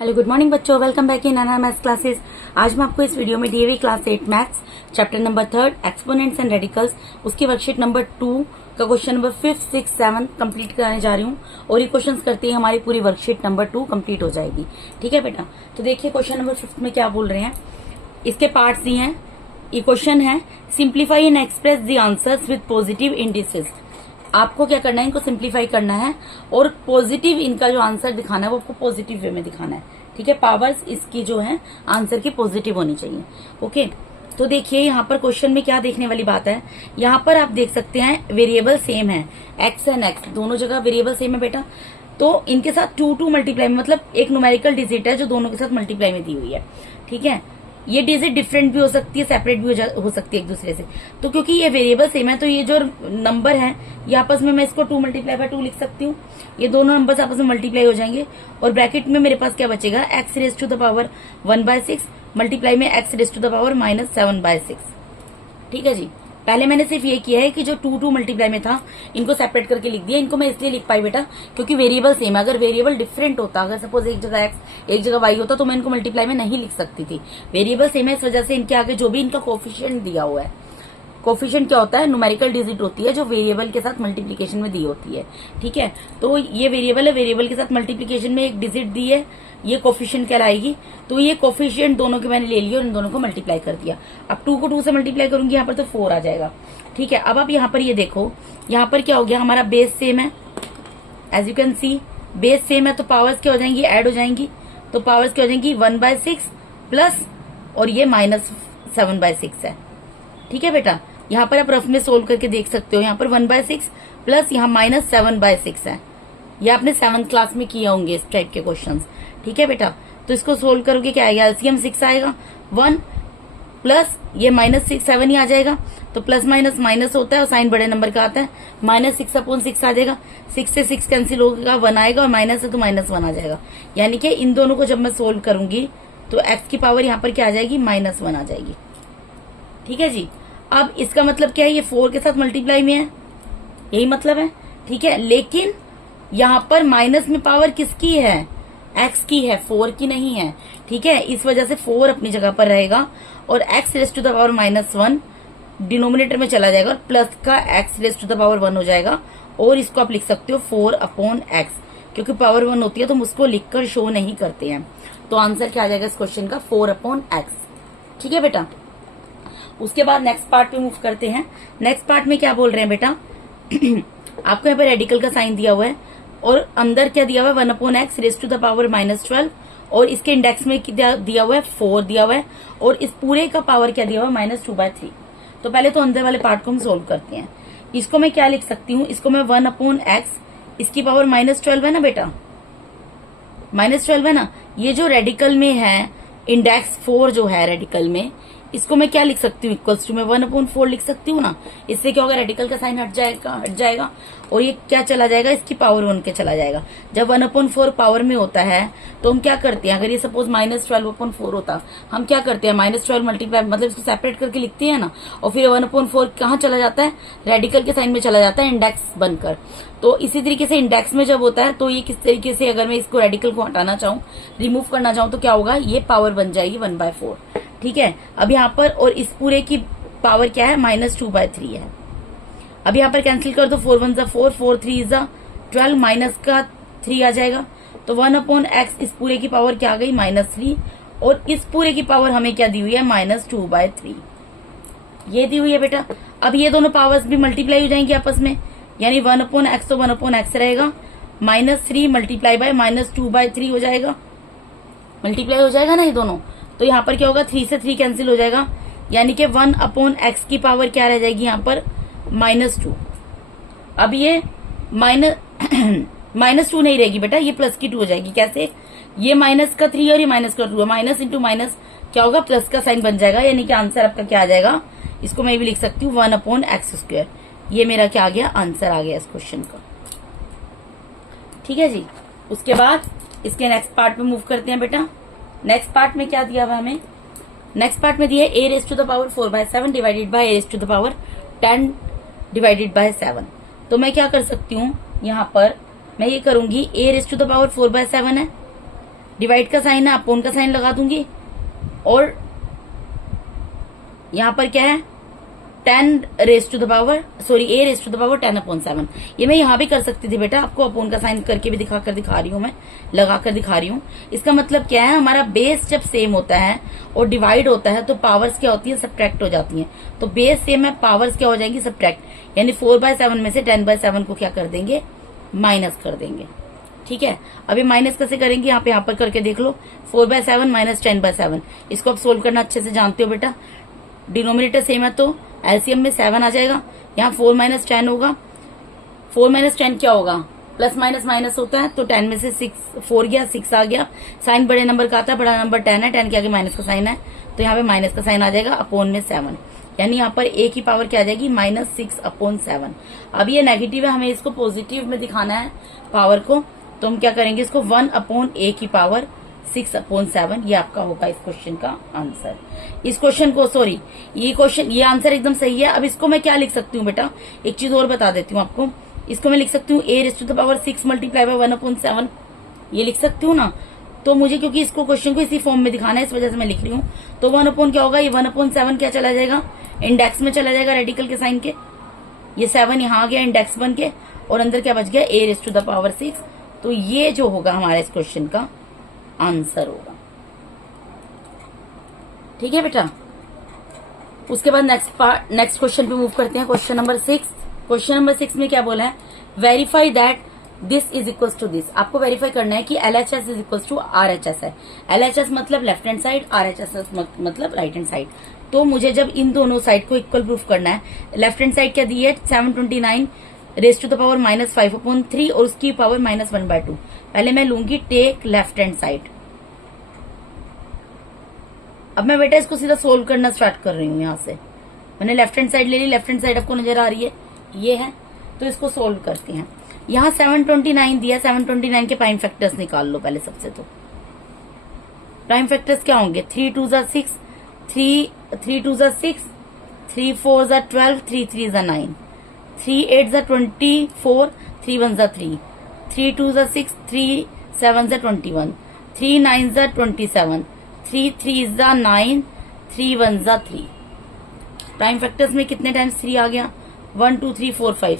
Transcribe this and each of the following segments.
Hello good morning बच्चों, welcome back in another maths classes. आज मैं आपको इस वीडियो में DAV class 8 maths chapter number 3 exponents and radicals उसकी वर्कशीट नंबर 2 का क्वेश्चन नंबर 5, 6, 7 कंप्लीट कराने जा रही हूँ। और ये क्वेश्चन करते ही हमारी पूरी वर्कशीट नंबर 2 कंप्लीट हो जाएगी। ठीक है बेटा, तो देखिए क्वेश्चन नंबर 5 में क्या बोल रहे हैं। इसके पार्ट्स दिए हैं। ये क्वेश्चन है simplify and express the answers with positive indices. आपको क्या करना है, इनको सिंप्लीफाई करना है और पॉजिटिव इनका जो आंसर दिखाना है वो आपको पॉजिटिव वे में दिखाना है। ठीक है, पावर्स इसकी जो है आंसर की पॉजिटिव होनी चाहिए। ओके, तो देखिए यहाँ पर क्वेश्चन में क्या देखने वाली बात है। यहाँ पर आप देख सकते हैं वेरिएबल सेम है, एक्स एंड एक्स दोनों जगह वेरिएबल सेम है बेटा। तो इनके साथ 2 मल्टीप्लाई में, मतलब एक न्यूमेरिकल डिजिट है जो दोनों के साथ मल्टीप्लाई में दी हुई है। ठीक है, ये डिजिट डिफरेंट भी हो सकती है, सेपरेट भी हो सकती है एक दूसरे से। तो क्योंकि ये वेरिएबल सेम है तो ये जो नंबर है ये आपस में मैं इसको 2 मल्टीप्लाई बाय 2 लिख सकती हूँ। ये दोनों नंबर्स आपस में मल्टीप्लाई हो जाएंगे और ब्रैकेट में मेरे पास क्या बचेगा, x raise to the power 1/6 multiply में x raise to the power -7/6। ठीक है जी, पहले मैंने सिर्फ ये किया है कि जो 2 मल्टीप्लाई में था इनको सेपरेट करके लिख दिया। इनको मैं इसलिए लिख पाई बेटा क्योंकि वेरिएबल सेम है। अगर वेरिएबल डिफरेंट होता, अगर सपोज एक जगह एक्स एक जगह वाई होता तो मैं इनको मल्टीप्लाई में नहीं लिख सकती थी। वेरिएबल सेम है, इस वजह से इनके आगे जो भी इनका कोफिशिएंट दिया हुआ है, कोफिशिएंट क्या होता है, न्यूमेरिकल डिजिट होती है जो वेरिएबल के साथ मल्टीप्लीकेशन में दी होती है। ठीक है, तो ये वेरिएबल है, वेरिएबल के साथ मल्टीप्लीकेशन में एक डिजिट दी है, ये कोफिशिएंट कहलाएगी। तो ये कोफिशिएंट दोनों के मैंने ले लिया और इन दोनों को मल्टीप्लाई कर दिया। अब 2 को 2 से मल्टीप्लाई करूंगी यहाँ पर तो 4 आ जाएगा। ठीक है, अब आप यहाँ पर ये देखो, यहाँ पर क्या हो गया, हमारा बेस सेम है। As you can see base same है तो पावर्स क्या हो जाएंगी, ऐड हो जाएंगी। तो पावर्स क्या हो जाएंगी, 1/6 प्लस और ये -7/6 है। ठीक है बेटा, यहाँ पर आप रफ में सोल्व करके देख सकते हो। यहाँ पर 1/6 प्लस यहाँ -7/6 है। ये आपने 7th क्लास में किए होंगे इस टाइप के क्वेश्चंस। ठीक है बेटा, तो इसको सोल्व करोगे क्या आएगा, एलसीएम 6 आएगा, 1 प्लस ये -6 7 ही आ जाएगा। तो प्लस माइनस माइनस होता है और साइन बड़े नंबर का आता है, -6/6 आ जाएगा। 6 से 6 कैंसिल होगा, 1 आएगा और माइनस है तो -1 आ जाएगा। यानी कि इन दोनों को जब मैं सोल्व करूंगी तो एक्स की पावर यहाँ पर क्या आ जाएगी, -1 आ जाएगी। ठीक है जी, अब इसका मतलब क्या है, ये 4 के साथ मल्टीप्लाई में है, यही मतलब है। ठीक है, लेकिन यहाँ पर माइनस में पावर किसकी है, एक्स की है, 4 की नहीं है। ठीक है, इस वजह से 4 अपनी जगह पर रहेगा और x raise to the power -1 denominator में चला जाएगा और प्लस का x raise to the power 1 हो जाएगा। और इसको आप लिख सकते हो 4/x, क्योंकि पावर 1 होती है तो हम उसको लिखकर शो नहीं करते हैं। तो आंसर क्या आ जाएगा इस क्वेश्चन का, 4/x। ठीक है बेटा, उसके बाद नेक्स्ट पार्ट पे मूव करते हैं। नेक्स्ट पार्ट में क्या बोल रहे हैं बेटा आपको यहाँ पर रेडिकल का साइन दिया हुआ है और अंदर क्या दिया हुआ है, 1/x raise to the power -12 और इसके इंडेक्स में दिया हुआ है 4 दिया हुआ है और इस पूरे का पावर क्या दिया हुआ है, -2/3। तो पहले तो अंदर वाले पार्ट को हम सोल्व करते हैं। इसको मैं क्या लिख सकती हूँ, इसको मैं 1/x, इसकी पावर -12 है ना बेटा, -12 है ना। ये जो रेडिकल में है इंडेक्स 4 जो है रेडिकल में, इसको मैं क्या लिख सकती हूँ, इक्वल्स टू में 1/4 लिख सकती हूँ ना। इससे क्या होगा, रेडिकल का साइन हट जाएगा और ये क्या चला जाएगा, इसकी पावर 1 के चला जाएगा। जब 1/4 पावर में होता है तो हम क्या करते हैं, अगर ये सपोज -12/4 होता, हम क्या करते हैं, -12 मल्टीप्लाई मतलब इसको सेपरेट करके लिखते हैं ना, और फिर 1/4 कहाँ चला जाता है, रेडिकल के साइन में चला जाता है इंडेक्स बनकर। तो इसी तरीके से इंडेक्स में जब होता है तो ये किस तरीके से, अगर मैं इसको रेडिकल को हटाना चाहूँ, रिमूव करना चाहूँ तो क्या होगा, ये पावर बन जाएगी 1/4। ठीक है, अब यहाँ पर और इस पूरे की पावर क्या है, -2/3 है। अब यहाँ पर कैंसिल कर दो, 4 1 4, 4 3 12, माइनस का 3 आ जाएगा। तो 1/x इस पूरे की पावर क्या आ गई, -3 और इस पूरे की पावर हमें क्या दी हुई है, -2/3 ये दी हुई है बेटा। अब ये दोनों पावर्स भी मल्टीप्लाई हो जाएंगी आपस में, यानी 1/x तो 1/x रहेगा, -3 मल्टीप्लाई बाय -2/3 हो जाएगा, मल्टीप्लाई हो जाएगा ना ये दोनों। तो यहाँ पर क्या होगा, 3 से 3 कैंसिल हो जाएगा, यानी कि 1/x की पावर क्या रह जाएगी यहाँ पर, -2। अब ये -2 नहीं रहेगी बेटा, ये प्लस की 2 हो जाएगी। कैसे, ये माइनस का 3 और ये माइनस का 2 है, माइनस इंटू माइनस क्या होगा, प्लस का साइन बन जाएगा। यानी कि आंसर आपका क्या आ जाएगा, इसको मैं भी लिख सकती हूँ 1/x²। ये मेरा क्या आ गया, आंसर आ गया इस क्वेश्चन का। ठीक है जी, उसके बाद इसके नेक्स्ट पार्ट में मूव करते हैं बेटा। नेक्स्ट पार्ट में क्या दिया हुआ हमें, नेक्स्ट पार्ट में दिया है a raise to the power 4/7 divided by a raise to the power 10 divided by 7। तो मैं क्या कर सकती हूँ, यहाँ पर मैं ये करूंगी, a raise to the power 4/7 है, डिवाइड का साइन है, अपोन का साइन लगा दूंगी, और यहां पर क्या है 10 raise to the power a raise to the power 10/7। ये मैं यहां भी कर सकती थी बेटा, आपको अपोन का साइन करके भी दिखा रही हूं, मैं लगा कर दिखा रही हूं। इसका मतलब क्या है, हमारा बेस जब सेम होता है और डिवाइड होता है तो पावर्स क्या होती है, सब्ट्रैक्ट हो जाती हैं। तो बेस सेम है, पावर्स क्या हो जाएंगी, सब्ट्रैक्ट। यानी 4/7 में से 10/7 को क्या कर देंगे, माइनस कर देंगे। ठीक है, अभी माइनस कैसे करेंगे, यहाँ पर करके देख लो। 4/7 माइनस 10/7, इसको आप सोल्व करना अच्छे से जानते हो बेटा। डिनोमिनेटर सेम है तो एलसीएम में 7 आ जाएगा। यहाँ 4 - 10 होगा। 4 - 10 क्या होगा, प्लस माइनस माइनस होता है, तो 10 में से 4 गया, 6 आ गया। साइन बड़े नंबर का आता है, बड़ा नंबर 10 है, 10 के आगे माइनस का साइन है, तो यहाँ पे माइनस का साइन आ जाएगा, अपोन में 7। यानी यहाँ पर a की पावर क्या आ जाएगी, -6/7। अब ये नेगेटिव है, हमें इसको पॉजिटिव में दिखाना है पावर को, तो हम क्या करेंगे, इसको 1/a की पावर 6/7। ये आपका होगा इस क्वेश्चन का आंसर। इस क्वेश्चन को ये आंसर एकदम सही है। अब इसको मैं क्या लिख सकती हूँ बेटा, एक चीज और बता देती हूँ आपको। इसको मैं लिख सकती हूँ a raise to the power 6 multiply by 1/7। ये लिख सकती हूँ ना। तो मुझे क्योंकि इसको क्वेश्चन को इसी फॉर्म में दिखाना है, इस वजह से मैं लिख रही हूँ। तो 1/, क्या होगा, ये 1/7 क्या चला जाएगा, इंडेक्स में चला जाएगा, रेडिकल के साइन के। ये 7 यहाँ आ गया इंडेक्स बन के, और अंदर क्या बच गया, a raise to the power 6। तो ये जो होगा हमारा इस क्वेश्चन का आंसर होगा। ठीक है बेटा। उसके बाद नेक्स्ट क्वेश्चन पे मूव करते हैं। Question number 6। क्वेश्चन नंबर 6 में क्या बोला है, verify that this is equal to this. आपको वेरीफाई करना है कि LHS is equal to RHS है। LHS मतलब लेफ्ट हैंड साइड, RHS मतलब राइट हैंड साइड। तो मुझे जब इन दोनों साइड को इक्वल प्रूफ करना है, लेफ्ट हैंड साइड क्या दी है, 729 रेज़ टू द पावर -5/3 और उसकी पावर -1/2। पहले मैं लूंगी टेक लेफ्ट हैंड साइड। अब मैं बेटा इसको सीधा सोल्व करना स्टार्ट कर रही हूँ। यहां से मैंने लेफ्ट हैंड साइड ले ली, लेफ्ट हैंड साइड आपको नजर आ रही है, ये है। तो इसको सोल्व करते हैं। यहाँ 729 दिया, 729 के प्राइम फैक्टर्स निकाल लो पहले सबसे। तो प्राइम फैक्टर्स क्या होंगे, 3 2 6, 3 2 6, 3 4 12, 3 3 9, 3 8 24, 3 1 3, 3 2 6, 3 7 21, 3 9 27, 3 3 9, 3 1 3। प्राइम फैक्टर्स में कितने टाइम्स 3 आ गया, 1 2 3 4 5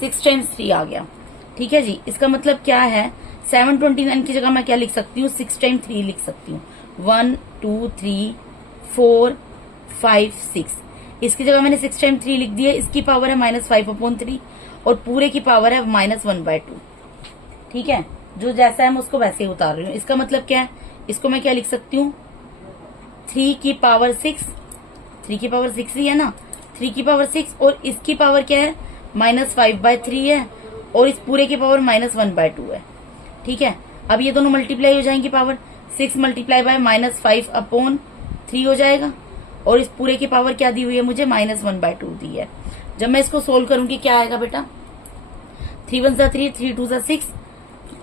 6 टाइम्स 3 आ गया। ठीक है जी। इसका मतलब क्या है, 729 की जगह मैं क्या लिख सकती हूँ, 6 टाइम 3 लिख सकती हूँ। 1 2 3 4 5 6। इसकी जगह मैंने 6 टाइम 3 लिख दिया। इसकी पावर है -5/3 और पूरे की पावर है -1/2। ठीक है, जो जैसा है मैं उसको वैसे ही उतार रही हूँ। इसका मतलब क्या है, इसको मैं क्या लिख सकती हूँ, 3 की पावर 6, 3 की पावर 6 ही है ना, 3 की पावर 6, और इसकी पावर क्या है, -5/3 है, और इस पूरे की पावर -1/2 है। ठीक है, अब ये दोनों मल्टीप्लाई हो जाएंगी, पावर 6 मल्टीप्लाई बाय -5/3 हो जाएगा, और इस पूरे की पावर क्या दी हुई है मुझे, -1/2 दी है। जब मैं इसको सोल्व करूंगी क्या आएगा बेटा, 3 1 3, 3 2 6,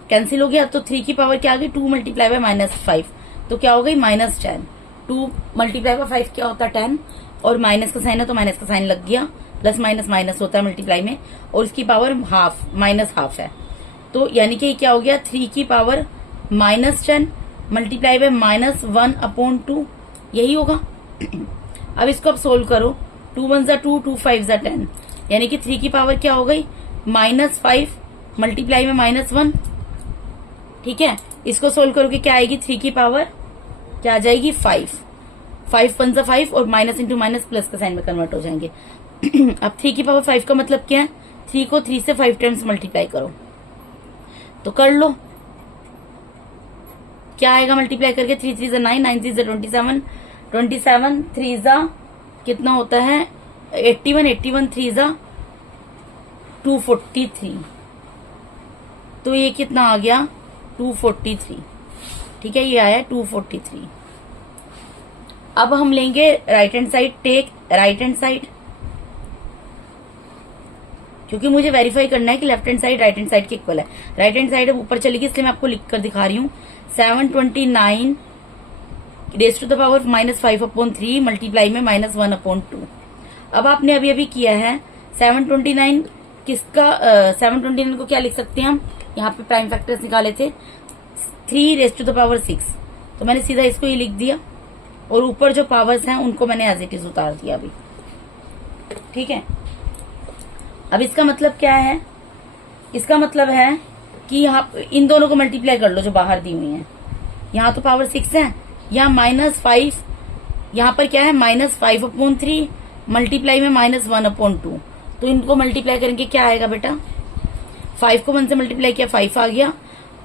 कैंसिल हो गया। तो 3 की पावर क्या आ गई, 2 मल्टीप्लाई बाय -5, तो क्या हो गई, -10। 2 मल्टीप्लाई बाय 5 क्या होता है, 10, और माइनस का साइन है तो माइनस का साइन लग गया। प्लस माइनस माइनस होता है मल्टीप्लाई में, और इसकी पावर -हाफ है। तो यानी कि क्या हो गया, 3 की पावर -10 मल्टीप्लाई बाय -1/2, यही होगा। अब इसको आप सोल्व करो, 2 1 2, 2 5 10, यानी कि 3 की पावर क्या हो गई, -5 मल्टीप्लाई में -1। ठीक है, इसको सोल्व करोगे क्या आएगी, 3 की पावर क्या आ जाएगी, 5 5 1 5, और माइनस इंटू माइनस प्लस का साइन में कन्वर्ट हो जाएंगे। अब 3 की पावर 5 का मतलब क्या है, 3 को 3 से 5 टाइम्स मल्टीप्लाई करो, तो कर लो क्या आएगा मल्टीप्लाई करके, 3 3 9, 9 3 27, 27 3 कितना होता है, 81, 81 3 243। तो ये कितना आ गया, 243। ठीक है, ये आया 243। अब हम लेंगे right hand side, take right hand side, क्योंकि मुझे वेरीफाई करना है कि left hand side right hand side के इक्वल है। राइट हैंड साइड ऊपर चलेगी, इसलिए मैं आपको लिख कर दिखा रही हूँ। 729 raise to the power -5/3 multiply में -1/2। अब आपने अभी अभी किया है 729 किसका, 729 को क्या लिख सकते हैं हम, यहाँ पे प्राइम फैक्टर्स निकाले थे, 3 रेज टू द पावर 6, तो मैंने सीधा इसको ही लिख दिया और ऊपर जो पावर्स हैं उनको मैंने एज इट इज उतार दिया अभी। ठीक है, अब इसका मतलब क्या है, इसका मतलब है कि यहाँ इन दोनों को मल्टीप्लाई कर लो जो बाहर दी हुई है। यहाँ तो पावर 6 है, यहाँ -5, यहाँ पर क्या है -5/3 मल्टीप्लाई में -1/2, तो इनको मल्टीप्लाई करेंगे क्या आएगा बेटा, 5 को 1 से मल्टीप्लाई किया 5 आ गया,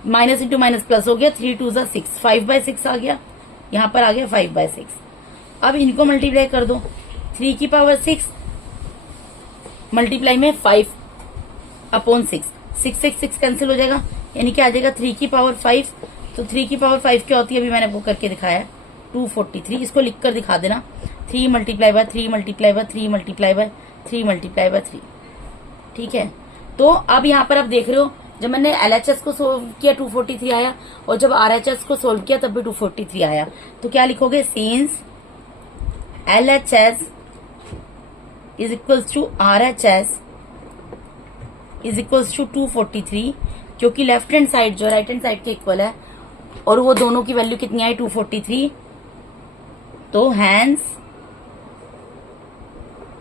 माइनस इंटू माइनस प्लस हो गया, 3 2 6, 5/6 आ गया, यहाँ पर आ गया 5/6। अब इनको मल्टीप्लाई कर दो, 3 की पावर 6 मल्टीप्लाई में 5/6, 6 कैंसिल हो जाएगा, यानी कि आ जाएगा 3 की पावर 5। तो 3 की पावर 5 क्या होती है, अभी मैंने आपको करके दिखाया 243। इसको लिख कर दिखा देना, 3 multiply by 3 multiply by 3 multiply by 3 multiply by 3। ठीक है, तो अब यहाँ पर आप देख रहे हो जब मैंने LHS को सोल्व किया 243 आया, और जब RHS को सोल्व किया तब भी 243 आया। तो क्या लिखोगे, since LHS is equals to RHS is equals to 243, क्योंकि लेफ्ट हैंड साइड जो राइट हैंड साइड के इक्वल है और वो दोनों की वैल्यू कितनी आई 243, तो हैंस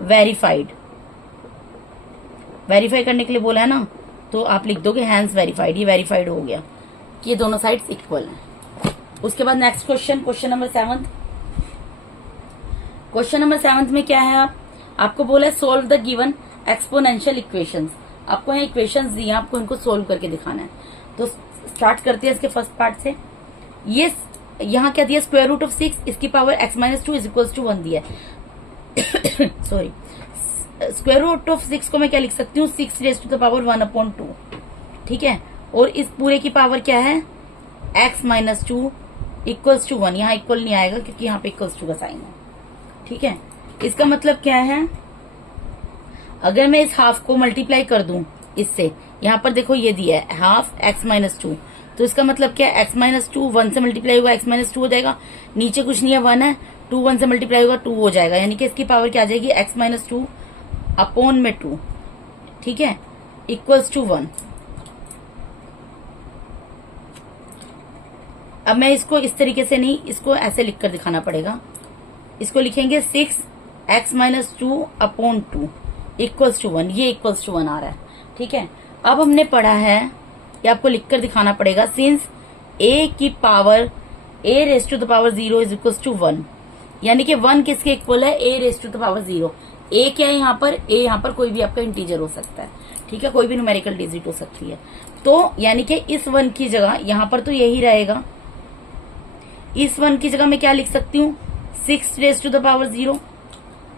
वेरीफाइड, वेरीफाई करने के लिए बोला है ना, तो आप लिख दोगे हैंस वेरीफाइड, ये वेरीफाइड हो गया कि ये दोनों साइड्स इक्वल हैं। उसके बाद next question, question number 7। Question number 7 में क्या है, आपको बोला है solve the given exponential equations. आपको यहाँ इक्वेशंस दी हैं, आपको इनको सोल्व करके दिखाना है। तो स्टार्ट करते हैं इसके फर्स्ट पार्ट से। ये यहाँ क्या दिया, स्क्वायर रूट ऑफ 6, इसकी power x-2 is equals to 1 दिया है। सॉरी, स्क्वायर रूट ऑफ 6 को मैं क्या लिख सकती हूँ, 6 रेज टू द पावर 1/2। ठीक है, और इस पूरे की पावर क्या है, x-2 इक्वल्स टू 1। यहाँ इक्वल नहीं आएगा क्योंकि यहाँ पे इक्वल्स टू का साइन है। ठीक है, इसका मतलब क्या है, अगर मैं इस हाफ को मल्टीप्लाई कर दूं इससे, यहाँ पर देखो ये दिया है हाफ x-2, तो इसका मतलब क्या है, x-2 1 से मल्टीप्लाई होगा x-2 हो जाएगा, नीचे कुछ नहीं है 1 है, 2 1 से मल्टीप्लाई होगा 2 हो जाएगा, यानी कि इसकी पावर क्या आ जाएगी, x-2 अपॉन में 2। ठीक है, इक्वल्स टू 1। अब मैं इसको इस तरीके से नहीं, इसको ऐसे लिखकर दिखाना पड़ेगा। इसको लिखेंगे 6x-2 अपॉन 2 इक्वल्स टू 1, ये इक्वल्स टू 1 आ रहा है। ठीक है, अब हमने पढ़ा है, ये आपको लिखकर दिखाना पड़ेगा, सिंस a की power a raise to the power 0 is equals to 1, यानी कि 1 किसके इक्वल है, a raise to the power 0। a क्या है यहाँ पर, a यहाँ पर कोई भी आपका इंटीजर हो सकता है। ठीक है, कोई भी न्यूमेरिकल डिजिट हो सकती है। तो यानी कि इस 1 की जगह यहाँ पर तो यही रहेगा, इस 1 की जगह मैं क्या लिख सकती हूँ, 6 रेज टू द पावर 0,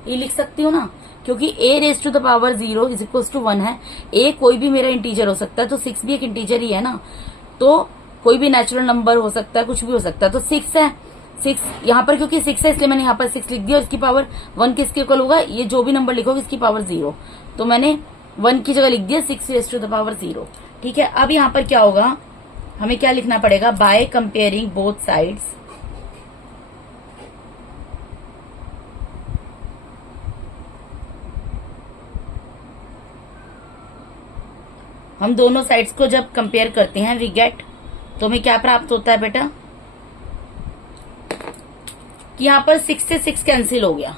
ये लिख सकती हूँ ना, क्योंकि a raise to the power 0 is equals to 1 है। a कोई भी मेरा इंटीजर हो सकता है, तो 6 भी एक इंटीजर ही है ना, तो कोई भी नेचुरल नंबर हो सकता है, कुछ भी हो सकता है। तो 6 है, 6 यहाँ पर क्योंकि 6 है इसलिए मैंने यहाँ पर 6 लिख दिया, और इसकी पावर 1 किसके इक्वल होगा, ये जो भी नंबर लिखोगे इसकी पावर 0, तो मैंने 1 की जगह लिख दिया 6 रेज टू द पावर 0। ठीक है, अब यहाँ पर क्या होगा, हमें क्या लिखना पड़ेगा, बाय कंपेयरिंग बोथ साइड्स, हम दोनों साइड्स को जब कंपेयर करते हैं वी गेट, तो हमें क्या प्राप्त होता है बेटा, कि यहाँ पर 6 से 6 कैंसिल हो गया,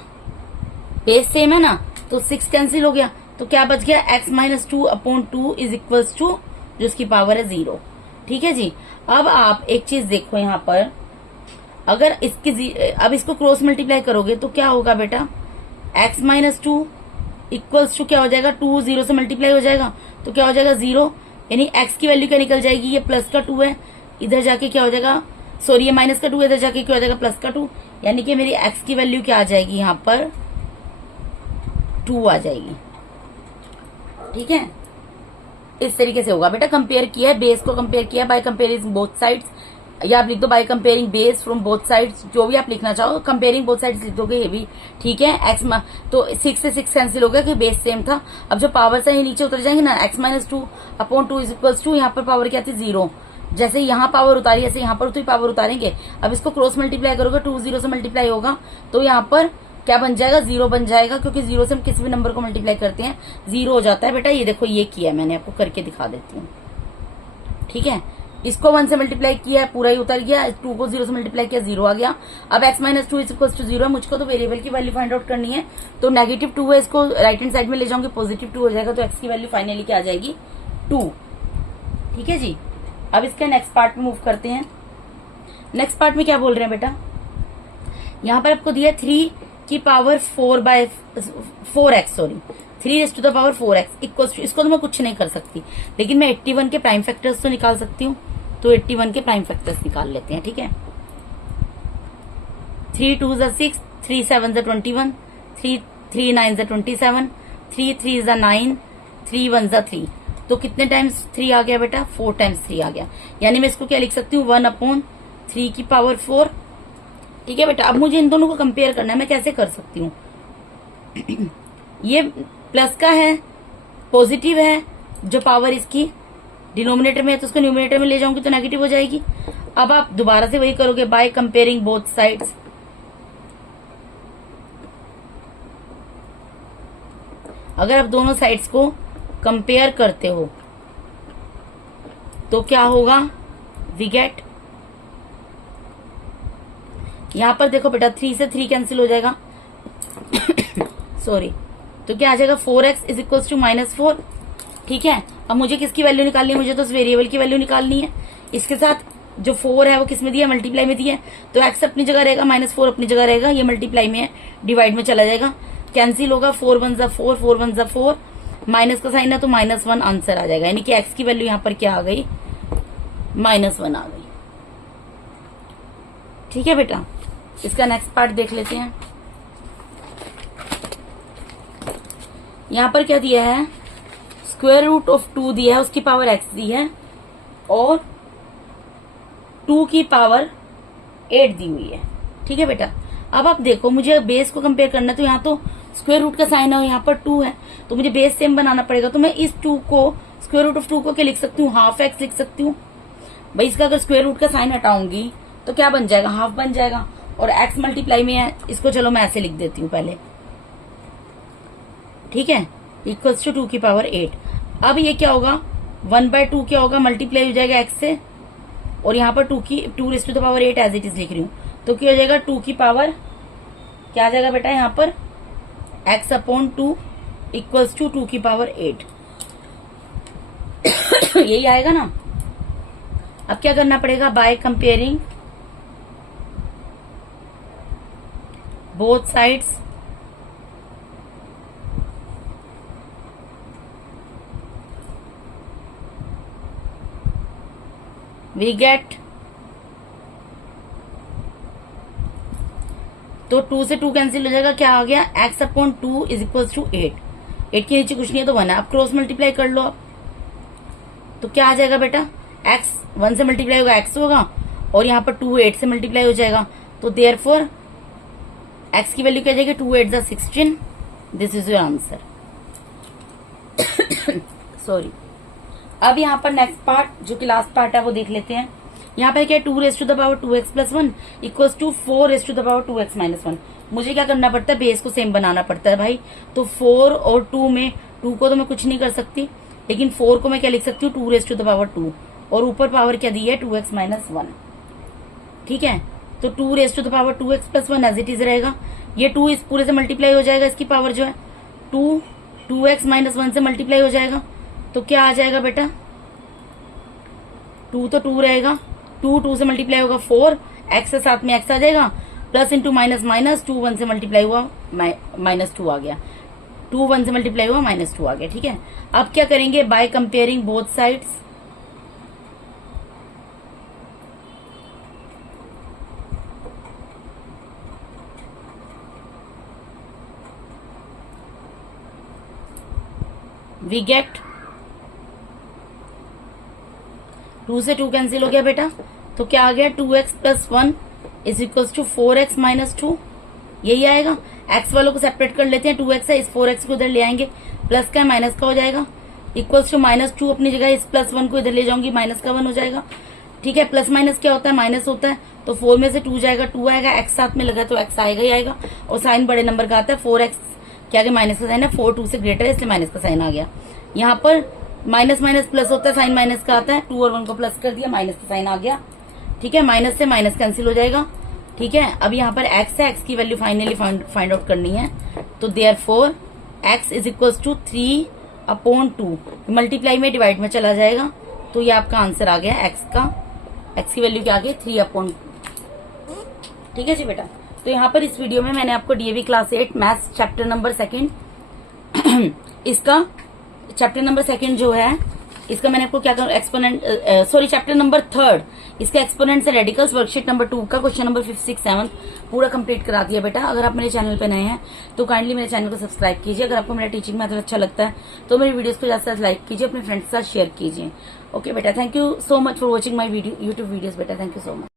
बेस सेम है ना, तो 6 कैंसिल हो गया, तो क्या बच गया, x-2 upon 2 is equals to जो इसकी पावर है 0। ठीक है जी, अब आप एक चीज देखो यहाँ पर, अगर इसकी अब इसको क्रॉस मल्टीप्लाई करोगे तो क्या होगा बेटा, x-2 इक्वल्स टू क्या हो जाएगा, 2 0 से मल्टीप्लाई हो जाएगा, तो क्या हो जाएगा 0, यानी x की वैल्यू क्या निकल जाएगी, ये प्लस का 2 है, इधर जाके क्या हो जाएगा, सॉरी ये माइनस का 2 इधर जाके क्या हो जाएगा प्लस का 2, यानी कि मेरी x की वैल्यू क्या आ जाएगी, यहाँ पर 2 आ जाएगी। ठीक है, इस तरीके से होगा बेटा, कंपेयर किया है, बेस को कंपेयर किया बाय कंपेयरिंग बोथ साइड्स, या आप लिख दो by comparing base from both sides, जो भी आप लिखना चाहो, कंपेयरिंग बोथ साइड्स लिख दोगे ये भी ठीक है। एक्स तो 6 से 6 कैंसिल हो गया कि बेस सेम था। अब जो पावर से नीचे उतर जाएंगे ना, x-2 upon 2 is equals to, यहाँ पर पावर क्या थी 0, जैसे यहाँ पावर उतारी ऐसे यहाँ पर तो पावर उतारेंगे। अब इसको क्रॉस मल्टीप्लाई करोगे, 2 0 से मल्टीप्लाई होगा, तो यहाँ पर क्या बन जाएगा, 0 बन जाएगा, क्योंकि 0 से हम किसी भी नंबर को मल्टीप्लाई करते हैं 0 हो जाता है बेटा। ये देखो ये किया मैंने, आपको करके दिखा देती हूँ। ठीक है, इसको 1 से मल्टीप्लाई किया, पूरा ही उतर गया। 2 को 0 से मल्टीप्लाई किया, 0 आ गया। अब x minus 2 is equal to 0 है। मुझको तो वेरिएबल की वैल्यू फाइंड आउट करनी है, तो -2 है, इसको राइट हैंड साइड में ले जाऊंगी, +2 हो जाएगा, तो x की वैल्यू फाइनली क्या आ जाएगी 2। ठीक है जी। अब इसका नेक्स्ट पार्ट में मूव करते हैं। नेक्स्ट पार्ट में क्या बोल रहे हैं बेटा, यहाँ पर आपको दिया 3 की power 4x, sorry 3 raise to the power 4x equal to, इसको तो मैं कुछ नहीं कर सकती, लेकिन मैं 81 के प्राइम फैक्टर्स तो निकाल सकती हूँ। तो 81 के प्राइम फैक्टर्स निकाल लेते हैं। ठीक है, 3 2 ज़ा 6, 3 7 ज़ा 21, 3 9 ज़ा 27, 3 3 ज़ा 9, 3 1 ज़ा 3। तो कितने टाइम्स 3 आ गया बेटा, 4 टाइम्स 3 आ गया। यानी मैं इसको क्या लिख सकती हूँ, 1/3 की पावर 4। ठीक है बेटा, अब मुझे इन दोनों को कंपेयर करना है। मैं कैसे कर सकती हूँ, ये प्लस का है, पॉजिटिव है, जो पावर इसकी डिनोमिनेटर में है, तो उसको न्यूमिनेटर में ले जाऊंगी तो नेगेटिव हो जाएगी। अब आप दोबारा से वही करोगे, बाय कंपेयरिंग बोथ साइड्स। अगर आप दोनों साइड्स को कंपेयर करते हो तो क्या होगा, वी गेट, यहां पर देखो बेटा 3 से 3 कैंसिल हो जाएगा सॉरी, तो क्या आ जाएगा 4x इज इक्वल टू -4। ठीक है, अब मुझे किसकी वैल्यू निकालनी है, मुझे तो उस वेरिएबल की वैल्यू निकालनी है। इसके साथ जो 4 है वो किस में दिया, मल्टीप्लाई में दिया है, तो x अपनी जगह रहेगा, -4 अपनी जगह रहेगा, ये मल्टीप्लाई में है, डिवाइड में चला जाएगा, कैंसिल होगा, 4 1 ज़ा 4, 4 1 ज़ा 4, माइनस का साइन है तो -1 आंसर आ जाएगा। यानी कि x की वैल्यू यहाँ पर क्या आ गई, -1 आ गई। ठीक है बेटा, इसका नेक्स्ट पार्ट देख लेते हैं। यहां पर क्या दिया है, स्क्वायर रूट ऑफ 2 दिया है, उसकी पावर x दी है, और 2 की पावर 8 दी हुई है। ठीक है बेटा, अब आप देखो, मुझे बेस को कंपेयर करना है, तो यहाँ तो स्क्वायर रूट का साइन है और यहाँ पर 2 है, तो मुझे बेस सेम बनाना पड़ेगा। तो मैं इस 2 को, स्क्वायर रूट ऑफ 2 को क्या लिख सकती हूँ, हाफ x लिख सकती हूँ। भाई इसका अगर स्क्वायर रूट का साइन हटाऊंगी तो क्या बन जाएगा, हाफ बन जाएगा, और x मल्टीप्लाई में है, इसको चलो मैं ऐसे लिख देती हूँ पहले। ठीक है, इक्वल्स टू 2 की पावर 8। अब ये क्या होगा, 1/2 क्या होगा, मल्टीप्लाई हो जाएगा x से, और यहाँ पर 2 raise to the power 8 as it is लिख रही हूँ, तो क्या हो जाएगा 2 की पावर, क्या आ जाएगा बेटा यहाँ पर, x/2 इक्वल्स टू 2 की पावर 8 यही आएगा ना। अब क्या करना पड़ेगा, by comparing both sides, we get, तो 2 से 2 कैंसिल हो जाएगा, क्या आ गया, x/2 इज इक्वल टू 8। 8 के नीचे कुछ नहीं है तो 1 है। आप क्रॉस मल्टीप्लाई कर लो आप, तो क्या आ जाएगा बेटा, x 1 से मल्टीप्लाई होगा x होगा, और यहाँ पर 2 8 से मल्टीप्लाई हो जाएगा, तो देयरफॉर x की वैल्यू क्या जाएगी, 2 8 ज़ा 16, this is your answer sorry. अब यहाँ पर नेक्स्ट पार्ट जो कि लास्ट पार्ट है वो देख लेते हैं। यहाँ पर क्या, 2 raise to the power 2x + 1 equals to 4 raise to the power 2x - 1। मुझे क्या करना पड़ता है, बेस को सेम बनाना पड़ता है भाई। तो 4 और 2 में, 2 को तो मैं कुछ नहीं कर सकती, लेकिन 4 को मैं क्या लिख सकती हूँ, 2 रेज़ टू द पावर 2, और ऊपर पावर क्या दी है, 2x - 1। ठीक है, तो 2 raise to the power 2x + 1 as it is रहेगा। ये 2 इस पूरे से मल्टीप्लाई हो जाएगा, इसकी पावर जो है 2x - 1 से मल्टीप्लाई हो जाएगा, तो क्या आ जाएगा बेटा, 2 तो 2 रहेगा, 2 से मल्टीप्लाई होगा 4, x के साथ में x आ जाएगा, प्लस इंटू माइनस माइनस, 2 1 से मल्टीप्लाई हुआ -2 आ गया, 2 1 से मल्टीप्लाई हुआ -2 आ गया। ठीक है, अब क्या करेंगे, by comparing both sides, we get, 2 से 2 कैंसिल हो गया बेटा, तो क्या आ गया, 2x + 1 is equal to 4x - 2, यही आएगा। x वालों को सेपरेट कर लेते हैं, 2x है, इस 4x को इधर ले आएंगे, प्लस का माइनस का हो जाएगा, इक्वल्स टू -2 अपनी जगह, इस +1 को इधर ले जाऊंगी, माइनस का 1 हो जाएगा। ठीक है, प्लस माइनस क्या होता है, माइनस होता है, तो 4 में से 2 जाएगा, 2 आएगा, x साथ में लगा तो x आएगा ही आएगा, और साइन बड़े नंबर का आता है, 4x क्या आगे माइनस का साइन है, 4 2 से ग्रेटर है, इसलिए माइनस का साइन आ गया। यहाँ पर माइनस माइनस प्लस होता है, साइन माइनस का आता है, 2 और 1 को प्लस कर दिया, माइनस का साइन आ गया। ठीक है, माइनस से माइनस कैंसिल हो जाएगा। ठीक है, अब यहाँ पर x है, x की वैल्यू फाइनली फाइंड आउट करनी है, तो therefore x is equal to 3/2, multiply में डिवाइड में चला जाएगा, तो ये आपका आंसर आ गया x का, x की वैल्यू क्या आ गई 3/2। ठीक है जी बेटा, तो यहाँ पर इस वीडियो में मैंने आपको DAV class 8 maths chapter number 2 इसका चैप्टर नंबर 2 जो है इसका मैंने आपको क्या एक्सपोनेंट चैप्टर नंबर 3 इसका exponents and radicals worksheet number 2 का क्वेश्चन नंबर 5, 6, 7 पूरा कंप्लीट करा दिया बेटा। अगर आप मेरे चैनल पे नए हैं तो काइंडली मेरे चैनल को सब्सक्राइब कीजिए। अगर आपको मेरा टीचिंग मेथड अच्छा लगता है तो मेरी वीडियोस को ज्यादा से ज्यादा लाइक कीजिए, अपने फ्रेंड्स के साथ शेयर कीजिए। ओके बेटा, thank you so much for watching my YouTube videos बेटा, थैंक यू सो मच।